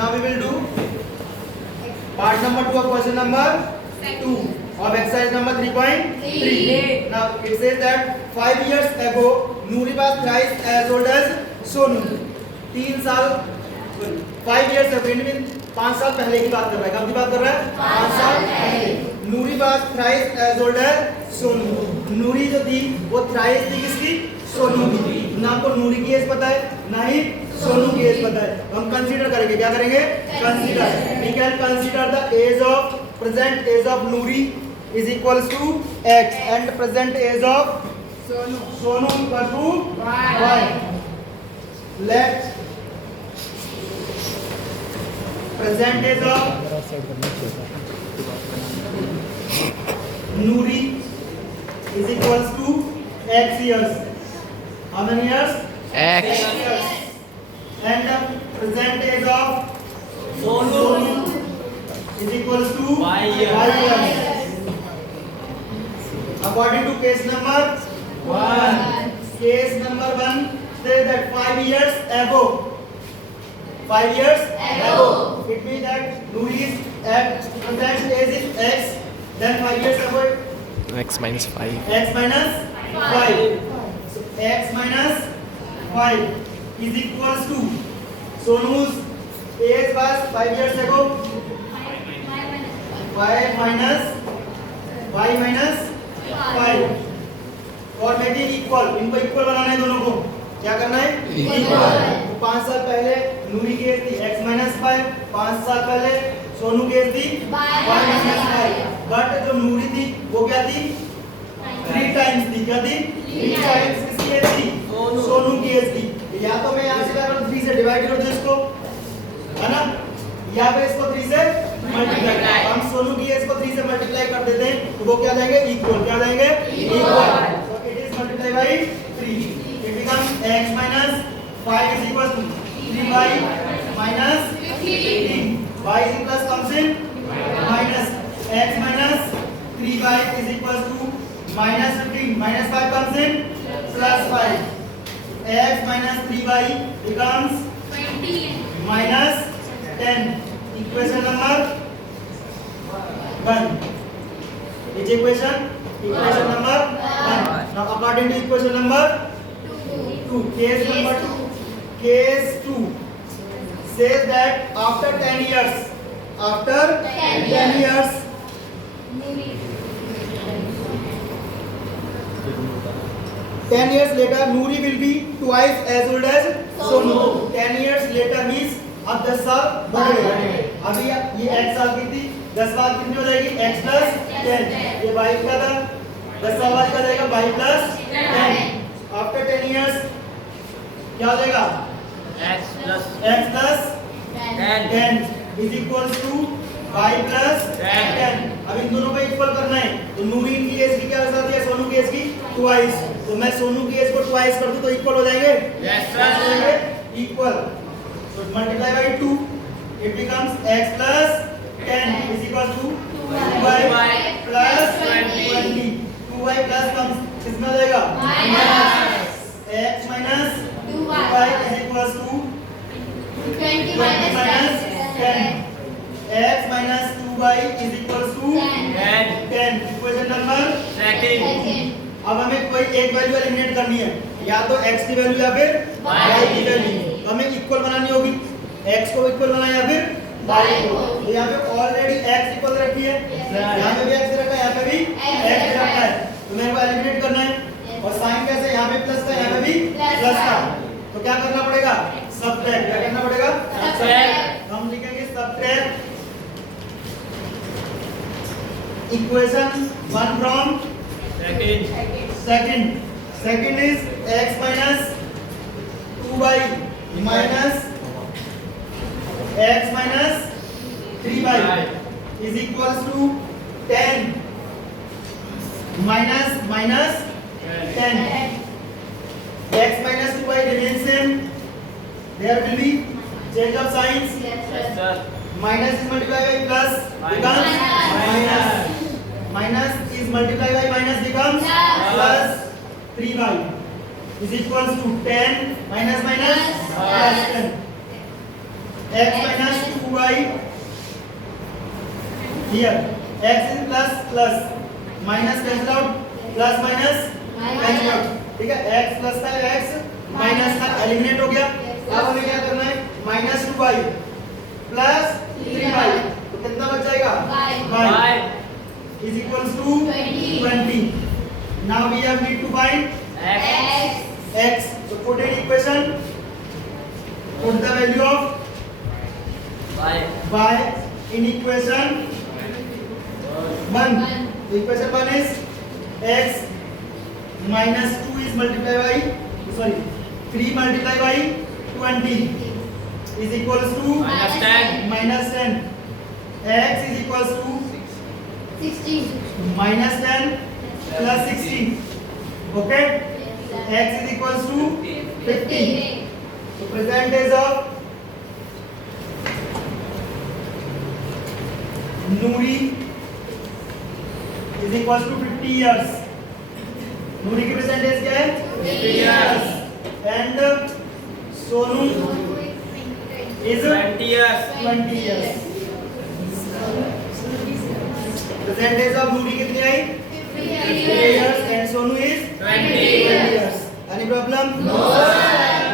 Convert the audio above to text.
Now we will do part number 2 of question number 2 of exercise number 3.3. Now it says that 5 years ago Noori was thrice as old as Sonu. 3 साल 5 years ago mean 5 साल पहले की बात कर रहा है. कब की बात कर रहा है? 5 साल पहले. Noori was thrice as old as Sonu. नूरी जो थी वो थ्राइस थी किसकी? सोनू की. ना आपको नूरी की एज पता है ना ही सोनू की एज पता है. हम कंसीडर करेंगे. क्या करेंगे? Consider. We can consider the age of present age of Noori is equals to x and present age of Sonu equal to y. Let present age of Noori is equals to x years. How many years? X. years. And the present age of Sonu is equals to Y years. According to case number 1. Case number 1 says that 5 years ago. 5 years ago. It means that Noori is at present age is x. Then 5 years ago. X minus 5. X minus 5. So x minus 5 is equals to Sonu's age was 5 years ago. 5 minus 5 और making equal. इनको equal बनाना है दोनों को. क्या करना है? Equal. तो 5 साल पहले नूरी की एज थी x minus 5. 5 साल पहले सोनू की एज थी y minus 5. बट जो नूरी थी वो क्या थी? 3 टाइम्स थी. क्या थी? 3 टाइम्स किसकी एज थी? सोनू की एज थी. या तो मैं यहाँ से कर रहा हूँ 3 से डिवाइड कर दो इसको, है ना, या फिर इसको 3 से मल्टीप्लाई. हम सोनू की एज को 3 से मल्टीप्लाई कर देते हैं तो वो क्या जाएंगे? इक्वल. क्या जाएंगे? Equal. So it is multiply by 3. It becomes x minus 5 is equal to 3y minus 15. y is equals comes in minus x minus 3y is equals to minus 15. Minus 5 comes in plus 5. x minus 3y becomes 20 minus 10. Equation number 1. Which equation? Equation number 1. Now according to equation number 2. Case number 2. Case 2 says that after 10 years. After 10 years. 10 years later, Noori will be twice as old as Sonu. 10 years later means अब 10 साल बढ़ गए. अभी ये x साल की थी, 10 साल कितनी हो जाएगी? x plus 10. ये y का था, 10 साल बाद का जाएगा y plus 10. After 10 years क्या हो जाएगा? X plus x plus 10 is equals to y plus 10. अब इन दोनों को इक्वल करना है तो नूरी की एज की क्या हो जाती है? सोनू की एज की ट्वाइस. तो मैं सोनू की एज को ट्वाइस कर दूं तो इक्वल हो जाएंगे. Yes, sir. Equal. So multiply by 2. It becomes x plus 10 is equal to 2y plus 20. 2y plus comes कितना हो जाएगा? x minus 2y is equals to 20 minus minus 10. x minus 2y is equals to 10. Equation number second. अब हमें कोई एक value eliminate करनी है, या तो x की वैल्यू या फिर y की वैल्यू. तो हमें इक्वल बनानी होगी. x को इक्वल बनाना या फिर y को. तो यहाँ पे ऑलरेडी x इक्वल रखी है, यहाँ पे भी x रखा है, यहाँ पे भी x रखा है. तो मेरे को एलिमिनेट करना है. और साइन कैसे? यहाँ पे प्लस का, यहाँ पे भी प्लस का. तो क्या करना पड़ेगा? सबट्रैक्ट. क्या करना पड़ेगा? सबट्रैक्ट. हम लिखेंगे subtract equation 1 from second. Second is x minus 2y minus x minus 3y is equals to 10 minus 10. X minus 2y remains same. There will be change of signs. Yes, sir. Minus is multiplied by plus becomes minus. Minus is multiplied by minus becomes plus 3y is equals to 10 minus plus 10. X minus 2y. Here x is plus minus cancel out, plus minus cancel out. ठीक है, x plus था x minus था eliminate हो गया. अब हमें क्या करना है, माइनस 2y प्लस 3y. तो कितना बच जाएगा, y is equals to 20. Now we have need to find x. So put in equation, put the value of y in equation 1. Equation 1 is x minus 2 is multiplied by 3 multiplied by 20 is equals to minus 10. X is equals to 16. minus 10 plus 16. Okay, x is equals to 50. So present age of Noori is equals to 50 years. Noori की present age क्या है, 50 years. And Sonu is 20 years. 20 years. Present age of Noori कितनी आई, 50 years, and Sonu is 20 years. Any problem? No, sir.